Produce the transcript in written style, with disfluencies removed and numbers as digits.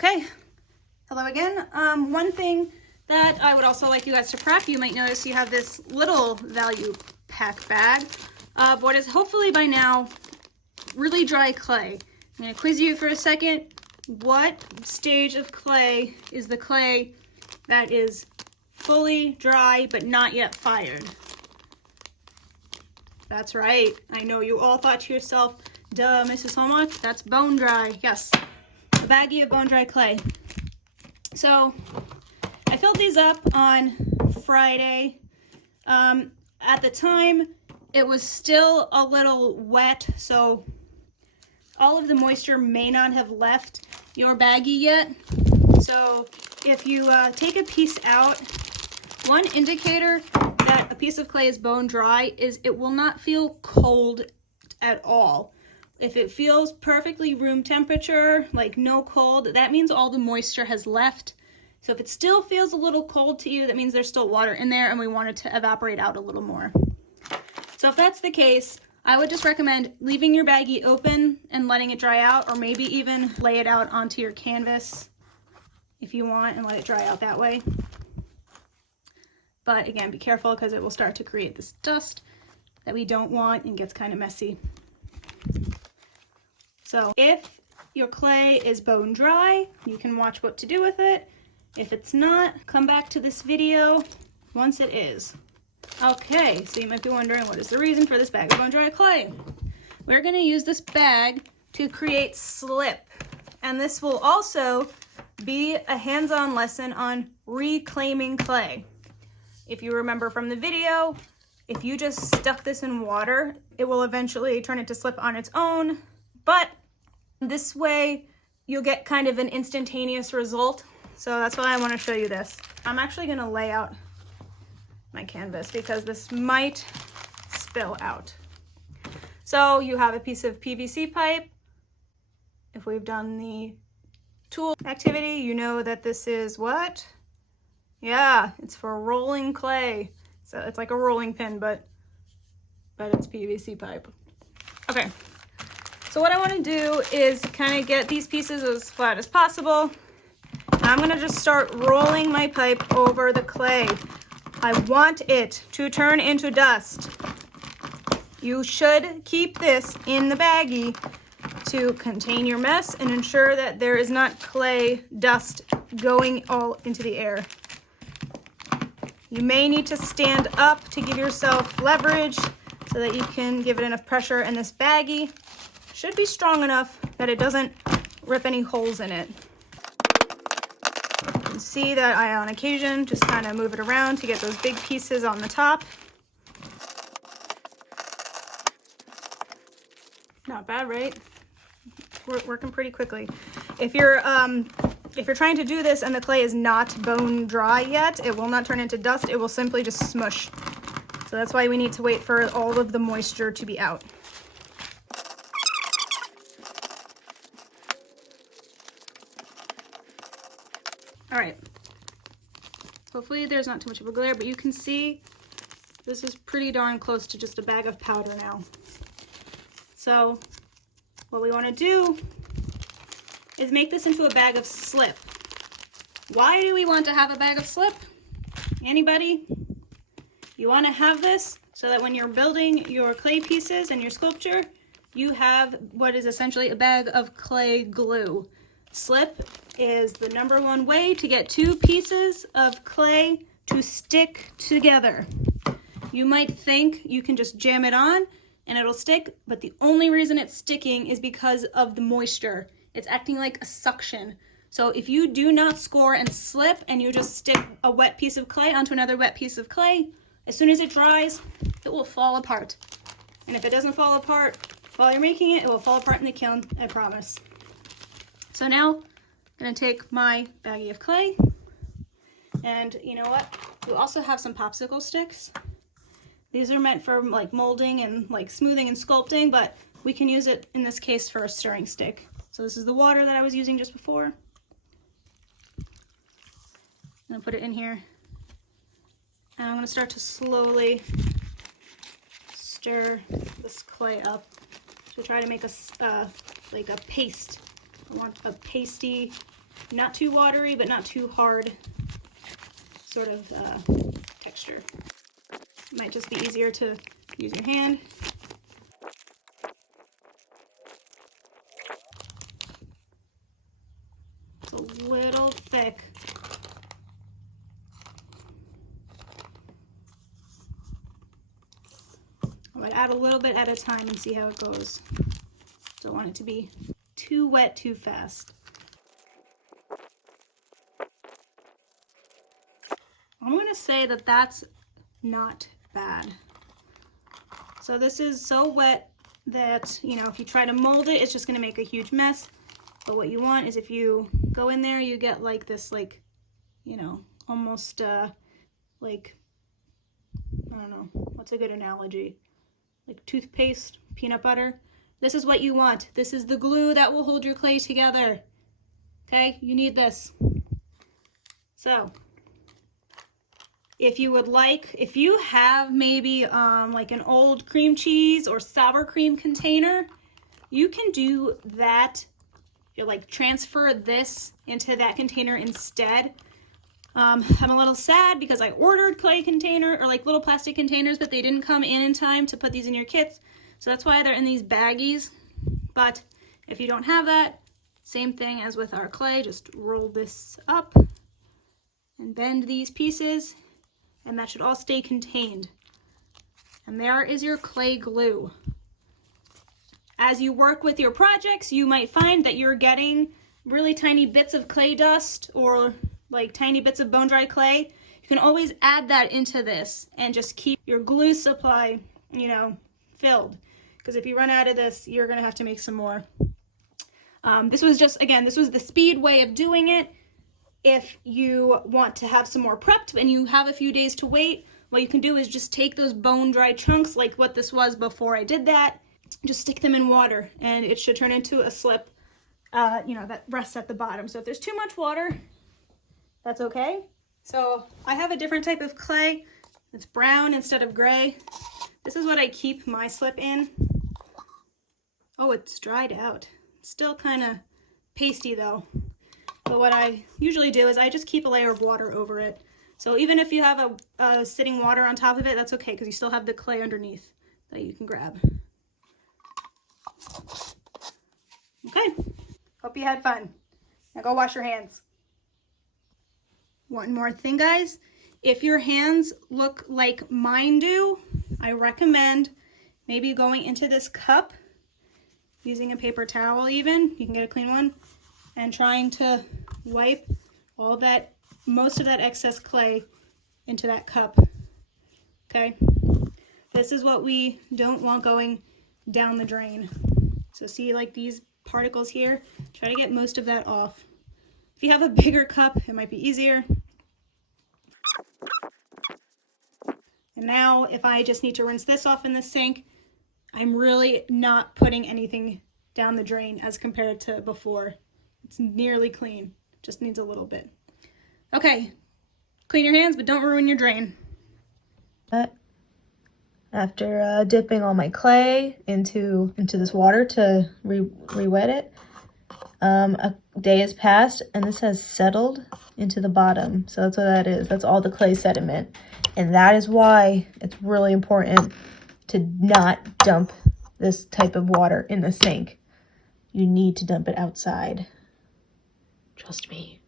Okay, hello again. One thing that I would also like you guys to prep, you might notice you have this little value pack bag of what is hopefully by now really dry clay. I'm going to quiz you for a second. What stage of clay is the clay that is fully dry but not yet fired? That's right. I know you all thought to yourself, duh, Mrs. Hallmark, that's bone dry. Yes, a baggie of bone dry clay. So I filled these up on Friday. At the time, it was still a little wet, so all of the moisture may not have left your baggie yet. So if you take a piece out, one indicator that a piece of clay is bone dry is it will not feel cold at all. If it feels perfectly room temperature, like no cold, that means all the moisture has left. So if it still feels a little cold to you, that means there's still water in there and we want it to evaporate out a little more. So if that's the case, I would just recommend leaving your baggie open and letting it dry out, or maybe even lay it out onto your canvas if you want and let it dry out that way. But again, be careful because it will start to create this dust that we don't want and gets kind of messy. So if your clay is bone dry, you can watch what to do with it. If it's not, come back to this video once it is. Okay, so you might be wondering, what is the reason for this bag of bone dry clay? We're going to use this bag to create slip, and this will also be a hands-on lesson on reclaiming clay. If you remember from the video, if you just stuck this in water, it will eventually turn into slip on its own, but this way you'll get kind of an instantaneous result. So that's why I want to show you this. I'm actually going to lay out my canvas because this might spill out. So you have a piece of PVC pipe. If we've done the tool activity, you know that this is what? Yeah, it's for rolling clay. So it's like a rolling pin, but it's PVC pipe. Okay, so what I want to do is kind of get these pieces as flat as possible. I'm going to just start rolling my pipe over the clay. I want it to turn into dust. You should keep this in the baggie to contain your mess and ensure that there is not clay dust going all into the air. You may need to stand up to give yourself leverage so that you can give it enough pressure, and this baggie should be strong enough that it doesn't rip any holes in it. You can see that I, on occasion, just kind of move it around to get those big pieces on the top. Not bad, right? We're working pretty quickly. If you're trying to do this and the clay is not bone dry yet, it will not turn into dust. It will simply just smush. So that's why we need to wait for all of the moisture to be out. All right. Hopefully there's not too much of a glare, but you can see this is pretty darn close to just a bag of powder now. So what we want to do is make this into a bag of slip. Why do we want to have a bag of slip? Anybody? You want to have this so that when you're building your clay pieces and your sculpture, you have what is essentially a bag of clay glue. Slip is the #1 way to get two pieces of clay to stick together. You might think you can just jam it on and it'll stick, but the only reason it's sticking is because of the moisture. It's acting like a suction. So if you do not score and slip and you just stick a wet piece of clay onto another wet piece of clay, as soon as it dries, it will fall apart. And if it doesn't fall apart while you're making it, it will fall apart in the kiln, I promise. So now I'm gonna take my baggie of clay, and you know what? We also have some popsicle sticks. These are meant for like molding and like smoothing and sculpting, but we can use it in this case for a stirring stick. So this is the water that I was using just before. I'm gonna put it in here, and I'm gonna start to slowly stir this clay up to try to make like a paste I want a pasty, not too watery, but not too hard sort of texture. It might just be easier to use your hand. It's a little thick. I would add a little bit at a time and see how it goes. Don't want it to be too wet too fast. I'm going to say that that's not bad. So this is so wet that, you know, if you try to mold it, it's just going to make a huge mess. But what you want is if you go in there, you get like this, like, you know, almost like, I don't know, what's a good analogy? Like toothpaste, peanut butter. This is what you want. This is the glue that will hold your clay together. Okay, you need this. So, if you would like, if you have maybe like an old cream cheese or sour cream container, you can do that. You like transfer this into that container instead. I'm a little sad because I ordered clay container or like little plastic containers, but they didn't come in time to put these in your kits. So that's why they're in these baggies. But if you don't have that, same thing as with our clay, just roll this up and bend these pieces, and that should all stay contained. And there is your clay glue. As you work with your projects, you might find that you're getting really tiny bits of clay dust or like tiny bits of bone dry clay. You can always add that into this and just keep your glue supply, you know, filled. Because if you run out of this, you're gonna have to make some more. This was just, again, this was the speed way of doing it. If you want to have some more prepped and you have a few days to wait, what you can do is just take those bone dry chunks like what this was before I did that, just stick them in water and it should turn into a slip, you know, that rests at the bottom. So if there's too much water, that's okay. So I have a different type of clay. It's brown instead of gray. This is what I keep my slip in. Oh, it's dried out. It's still kind of pasty though. But what I usually do is I just keep a layer of water over it. So even if you have a sitting water on top of it, that's okay because you still have the clay underneath that you can grab. Okay, hope you had fun. Now go wash your hands. One more thing, guys. If your hands look like mine do, I recommend maybe going into this cup, using a paper towel even, you can get a clean one, and trying to wipe all that, most of that excess clay into that cup, okay? This is what we don't want going down the drain. So see like these particles here? Try to get most of that off. If you have a bigger cup, it might be easier. And now if I just need to rinse this off in the sink, I'm really not putting anything down the drain as compared to before. It's nearly clean, just needs a little bit. Okay, clean your hands, but don't ruin your drain. After dipping all my clay into this water to re-wet it, a day has passed and this has settled into the bottom. So that's what that is. That's all the clay sediment. And that is why it's really important to not dump this type of water in the sink. You need to dump it outside. Trust me.